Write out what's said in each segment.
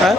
হ্যাঁ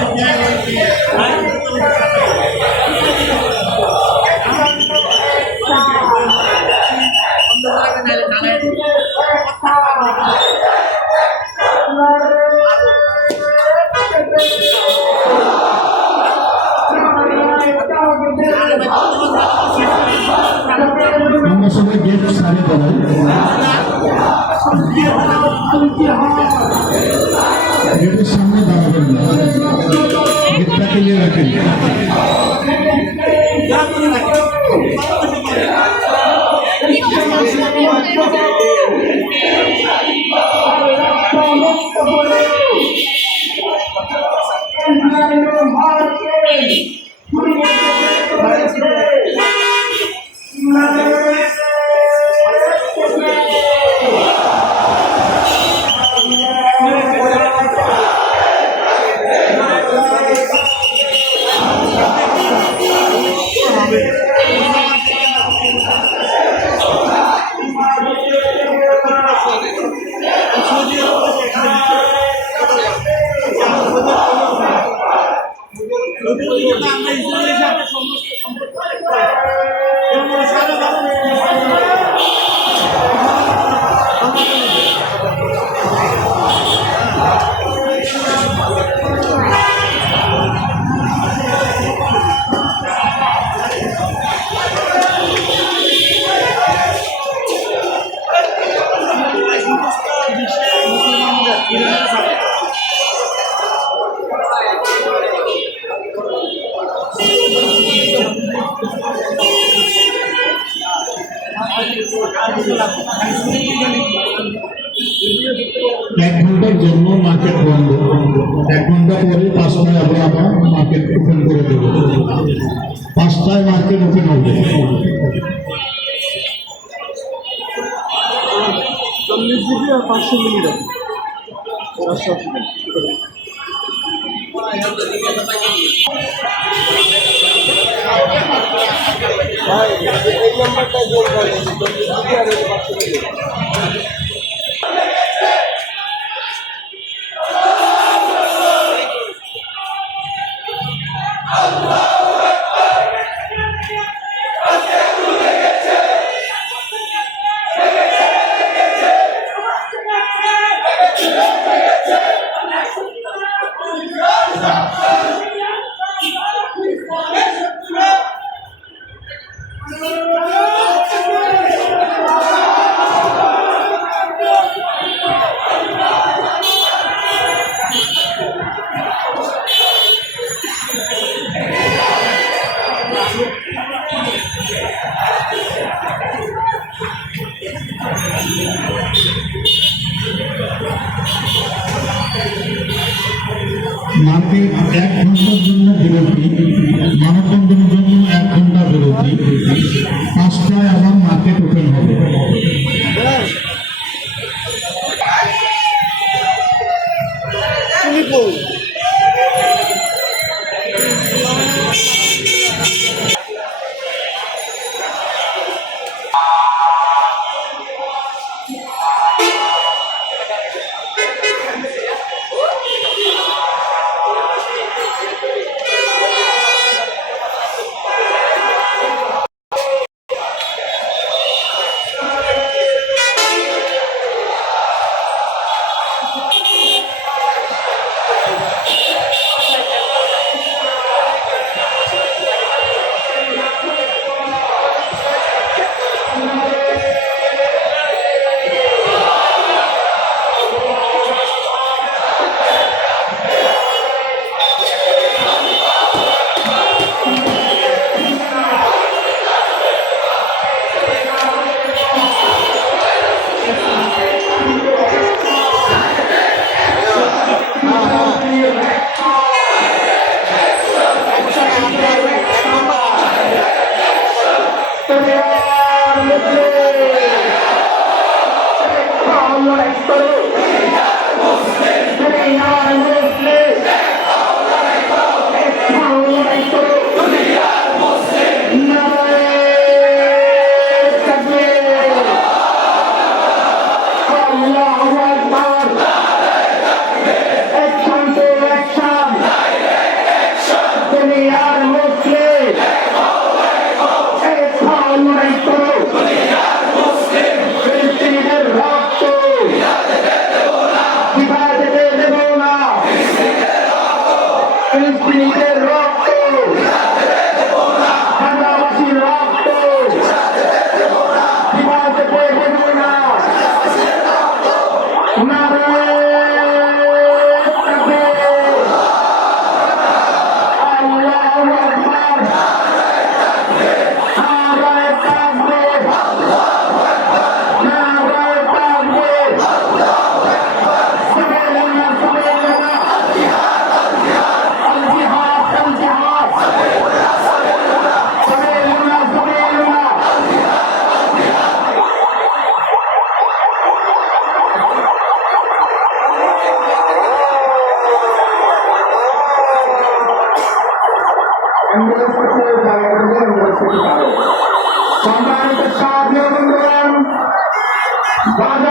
আমরা সামনে দাঁড়াবেন না গেটটা ক্লিয়ার রাখেন এক ঘণ্টার জন্য মার্কেট বন্ধ। এক ঘণ্টা পরে পাঁচটায় আমরা আবার মার্কেট ওপেন করে দেব। পাঁচটায় মার্কেট ওপেন হবে। চল্লিশ জিবি আর পাঁচশো টাকা। ভাই এই নাম্বারটা জোর করে। মার্কেট এক ঘণ্টার জন্য বিরতি মানববন্ধনের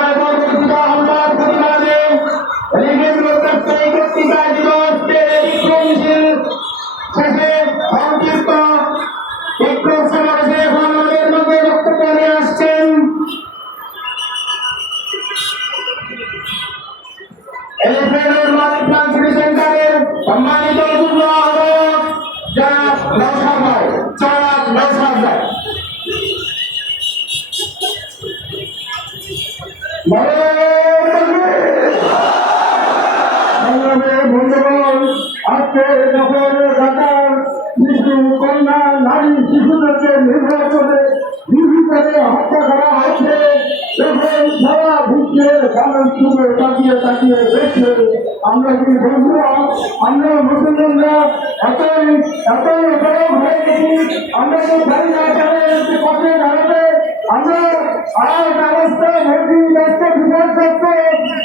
Thank you. আমরা কি বন্ধুরা, আমরা মুসলমানরা এত এত বড় হয়ে গেছি। আমরা তো জানি না দাঁড়াতে আমরা আর ব্যবস্থা মোদী রাষ্ট্র বিপর্যস্ত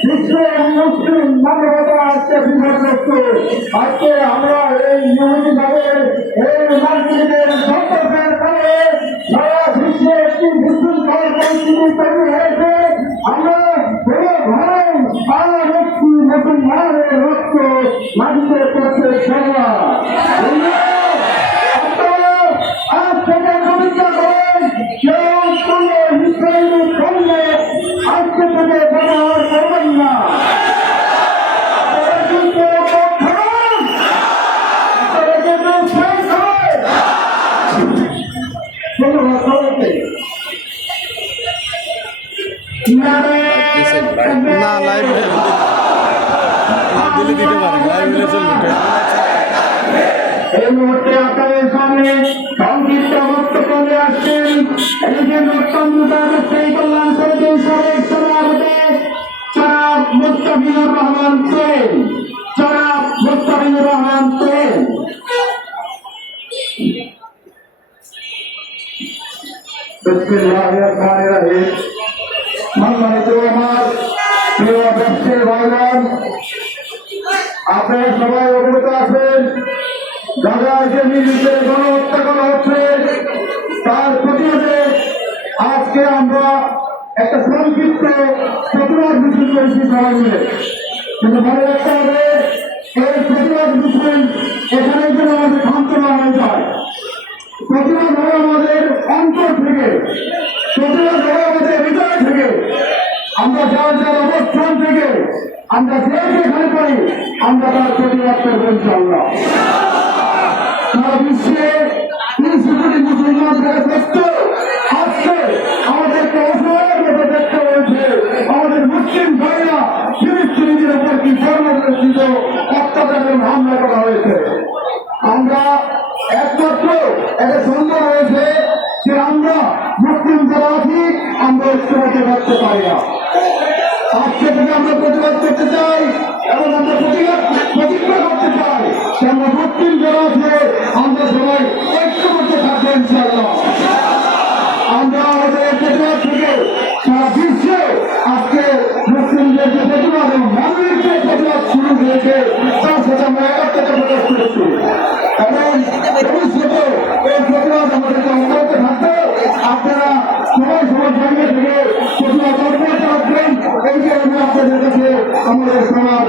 বিশ্বের মুসলিম মানবতা আজকে বিপর্যস্ত আজকে আমরা এই ইহুদি ভাবে এই মার্কেটের সম্পর্কের ফলে সারা বিশ্বে একটি বিশৃঙ্খল পরিস্থিতি তৈরি হয়েছে। আমরা কোনো ভাই মাটিতে পড়ছে খেলা সামনে সংক্ষিপ্ত বক্তব্য নিয়ে আসছেন এদিকে মুস্তাফিজুর রহমান করেছি সবাই মিলে কিন্তু মনে রাখতে হবে, এই প্রতিবাদ এখানে যেন আমাদের না হয়ে যায়। প্রতিবাদ আমাদের অন্তর থেকে প্রতিবাদ আমাদের হৃদয় থেকে, আমরা যার যার অবস্থান থেকে, আমরা যে যেখানে পারি আমরা তার প্রতিবাদ বিশ্বে তিনশো কোটি মুসলমান থেকে সত্য আমাদেরকে অসহায়ের মতো দেখতে হয়েছে মুসলিম ভাইরা ফিলিস্তিনিদের উপর কি সর্বপ্রসিদ্ধ অত্যাচার এবং হামলা করা হয়েছে? আমরা একমাত্র একটা সুন্দর হয়েছে যে আমরা মুসলিম যারা আমরা ঐক্যবদ্ধ থাকতে পারি না। আজকে থেকে আমরা প্রতিবাদ করতে চাই এবং আমরা প্রতিবাদ প্রতিজ্ঞা করতে চাই যে আমরা মুসলিম যারা আমরা সবাই করেছি এবং ভবিষ্যতে এই প্রতিবাদ আমাদেরকে অব্যাহত থাকবে। আপনারা সবাই সবার জায়গা থেকে প্রতিবাদ অব্যাহত রাখবেন এই যে আমি আপনাদের কাছে আমাদের সবার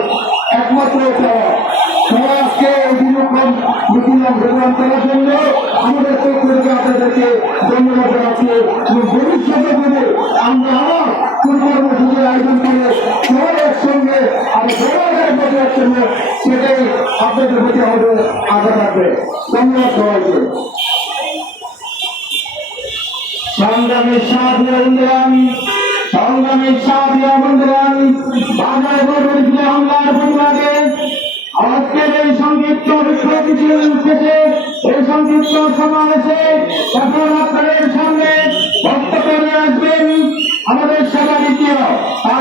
একমাত্র চাওয়া। সবাই আজকে এই দীর্ঘক্ষণ মিছিল অংশগ্রহণ করার জন্য আমাদের পক্ষ থেকে আপনাদেরকে ধন্যবাদ জানাচ্ছি। ভবিষ্যতে আমরা আবার আয়োজন করে সবাই একসঙ্গে আর সবাই একসাথে একসঙ্গে সেটাই আপনাদের প্রতি আমাদের আশা থাকবে ধন্যবাদ সবাইকে সংগ্রামী সাথী বন্ধুরান সংগ্রামী সাথী বন্ধুরান প্রতিবাদে আজকের এই সংক্ষিপ্ত বিক্ষোভ শেষে এই সংক্ষিপ্ত সমাবেশে সামনে বক্তব্য নিয়ে আসবেন আমাদের সভাপতিও তার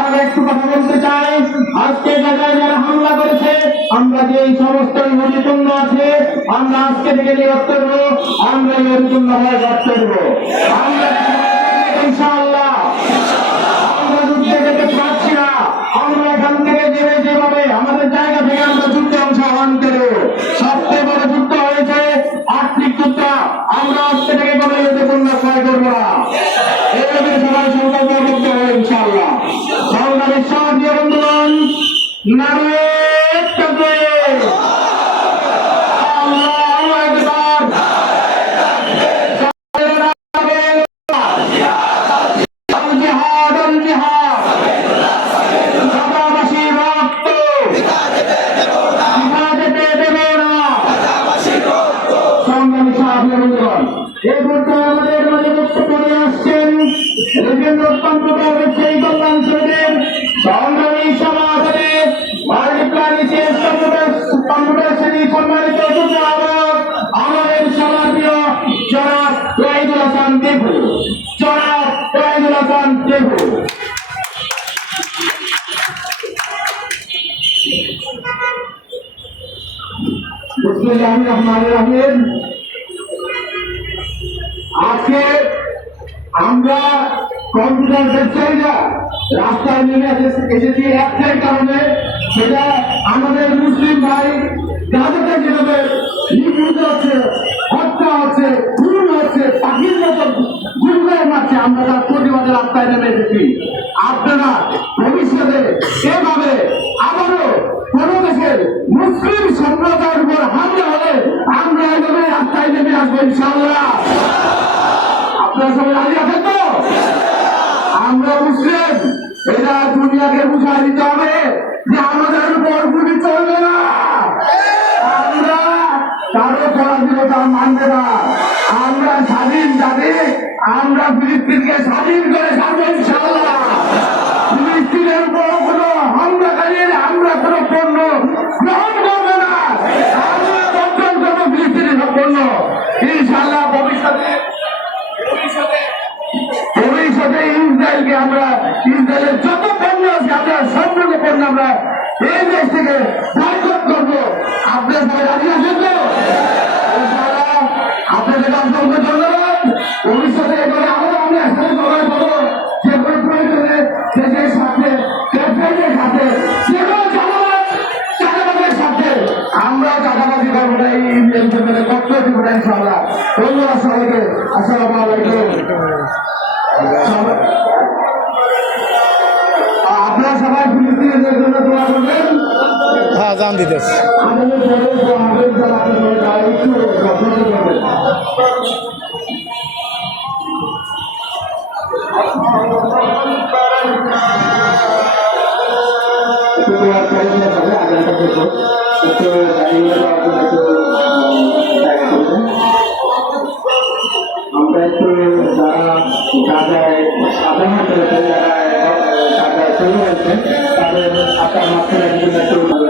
জায়গায় যারা হামলা করেছে, আমরা যে এই সমস্ত নির্যাতন আছে, আমরা আজকে থেকে নিয়োগ করব, আমরা নির্যাতন হয়ে অংশগ্রহণ করব। সবচেয়ে বড় হয়েছে আর্থিক আমরা থেকে সবাই সংকল্প করতে হবে বন্ধুগণ নারে হাসান দেবু। জনাব রহিম। আজকে আমরা কম্পিউটার ব্যবসায়ীরা রাস্তায় নেমে এসে- এসেছি একটাই কারণে আমাদের মুসলিম ভাই যাদেরকে যেভাবে নিপীড়িত হচ্ছে, হত্যা হচ্ছে। হচ্ছে পাখির মতো করে মারছে আমরা তার প্রতিবাদে রাস্তায় নেমে এসেছি। আপনারা ভবিষ্যতে এভাবে আবারও কোন দেশের মুসলিম সম্প্রদায়ের উপর হামলা হলে আমরা এইভাবে রাস্তায় নেমে আসব ইনশাল্লাহ আপনারা সবাই রাজি আছেন তো? আমরা মুসলিম, এটা দুনিয়াকে বুঝাই দিতে হবে যে আমাদের উপর গুলি চলবে না। আমরা কারও পরাধীনতা মানবে না। আমরা স্বাধীন জাতি, আমরা ফিলিস্তিনকে স্বাধীন করে হামলাকারীর আমরা ভবিষ্যতে ভবিষ্যতে আমরা, ইসরায়েলের যত পণ্য আছে, আমরা সম্পূর্ণ পণ্য আমরা এই দেশ থেকে করব। আপনার সবাই রাজি করবেন আমরা একটু যারা কাজায় সাধারণ করেছেন যারা কাজায় চলে গেছেন তাদের আকার মাত্রা একদিন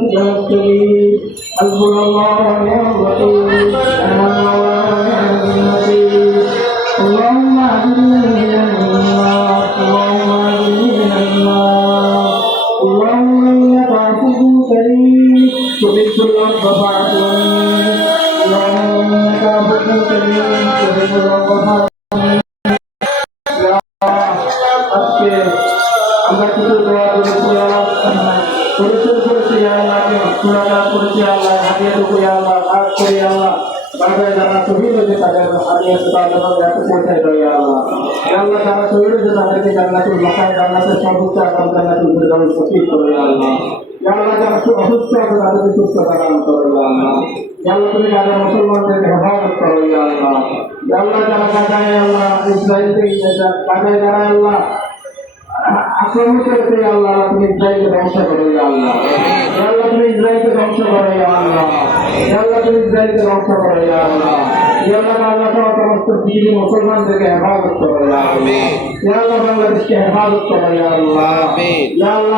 قيوم برحمتك نستغيث حسبنا الله ونعم الوكيل হারিয়ে টুকু আল্লাহ ভাগ করি আল্লাহ। বারবার যারা শহীদ হয়েছে তাদের হারিয়েছে তাদের পৌঁছায় রয়ে আল্লাহ। আল্লাহ, যারা শহীদ হয়েছে তাদেরকে জান্নাতুল মাথায় জান্নাতের সর্বোচ্চ আকাম জান্নাতুল ফেরদাউস সঠিক করে আল্লাহ। আল্লাহ, যারা অসুস্থ করে হেফাজত করো আল্লাহ। যারা যারা আল্লাহ। আক্রমণ করেছে ইয়া আল্লাহ তুমি ইসরায়েলকে ধ্বংস করো আল্লাহ। আল্লাহ তুমি ইসরায়েলকে ধ্বংস করো আল্লাহ। আল্লাহ তুমি ইসরায়েলকে ধ্বংস করো আল্লাহ। আল্লাহ আল্লাহ সহ সমস্ত দিন মুসলমানদেরকে হেফাজত বাংলাদেশকে হেফাজত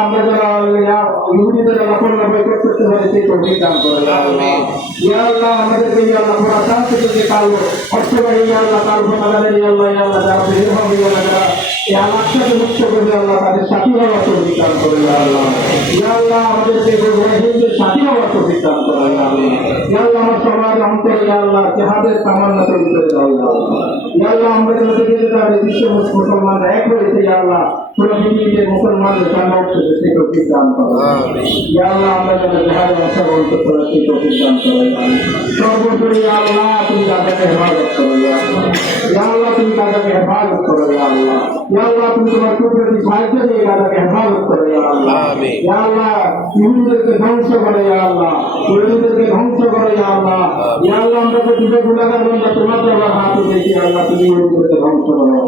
আমরা যারা ইহুদিদের বৈঠক করতে পারি, সেই তৌফিক দান করো আমাদেরকে শান্ত থেকে কাল অর্থবাহী আল্লাহ কাল ভোটাগারে ইয়া আল্লাহ আল্লাহ হবে আল্লাহ এই আলাপটাকে মুক্ত করে আল্লাহ তাদের সাথী হওয়ার তৌফিক দান করে আল্লাহ। ইয়া আল্লাহ আমাদেরকে ইব্রাহিমদের সাথী হওয়ার তৌফিক দান করে আল্লাহ। ইয়া আল্লাহ আমার সবার অন্তর ইয়া আল্লাহ জেহাদের তামান্না তৈরি করে আল্লাহ। ইয়া আল্লাহ আমরা যেন দেখে যেতে পারি বিশ্ব মুসলমানরা এক হয়েছে ইয়া আল্লাহ পুরো পৃথিবীতে মুসলমানদের সামনে উঠতেছে সেই তৌফিক দান করো। ইয়া আল্লাহ আমরা যেন জেহাদের অংশগ্রহণ করতে পারি সেই তৌফিক দান করো। সর্বোপরি আল্লাহ তুমি তাদেরকে হেফাজত করো আল্লাহ ইয়া আল্লাহ তুমি তোমার কুদরতি সাহায্য দিয়ে তাদেরকে হেফাজত করো ইয়া আল্লাহ ইয়া আল্লাহ ইহুদিদেরকে ধ্বংস করো ইয়া আল্লাহ ইহুদিদেরকে ধ্বংস করো ইয়া আল্লাহ ইয়া আল্লাহ আমরা তো দুটো গুণাগার বন্ধা তোমার দেওয়ার হাত দিয়েছি আল্লাহ তুমি ইহুদিদেরকে ধ্বংস করো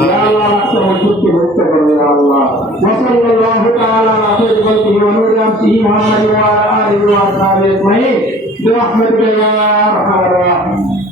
ইয়া আল্লাহ রাস্তা মজবুতকে মুক্ত করো ইয়া আল্লাহ وصلى الله تعالى على خير خلقه ونور نفسه محمد وعلى اله وصحبه اجمعين برحمتك يا ارحم الراحمين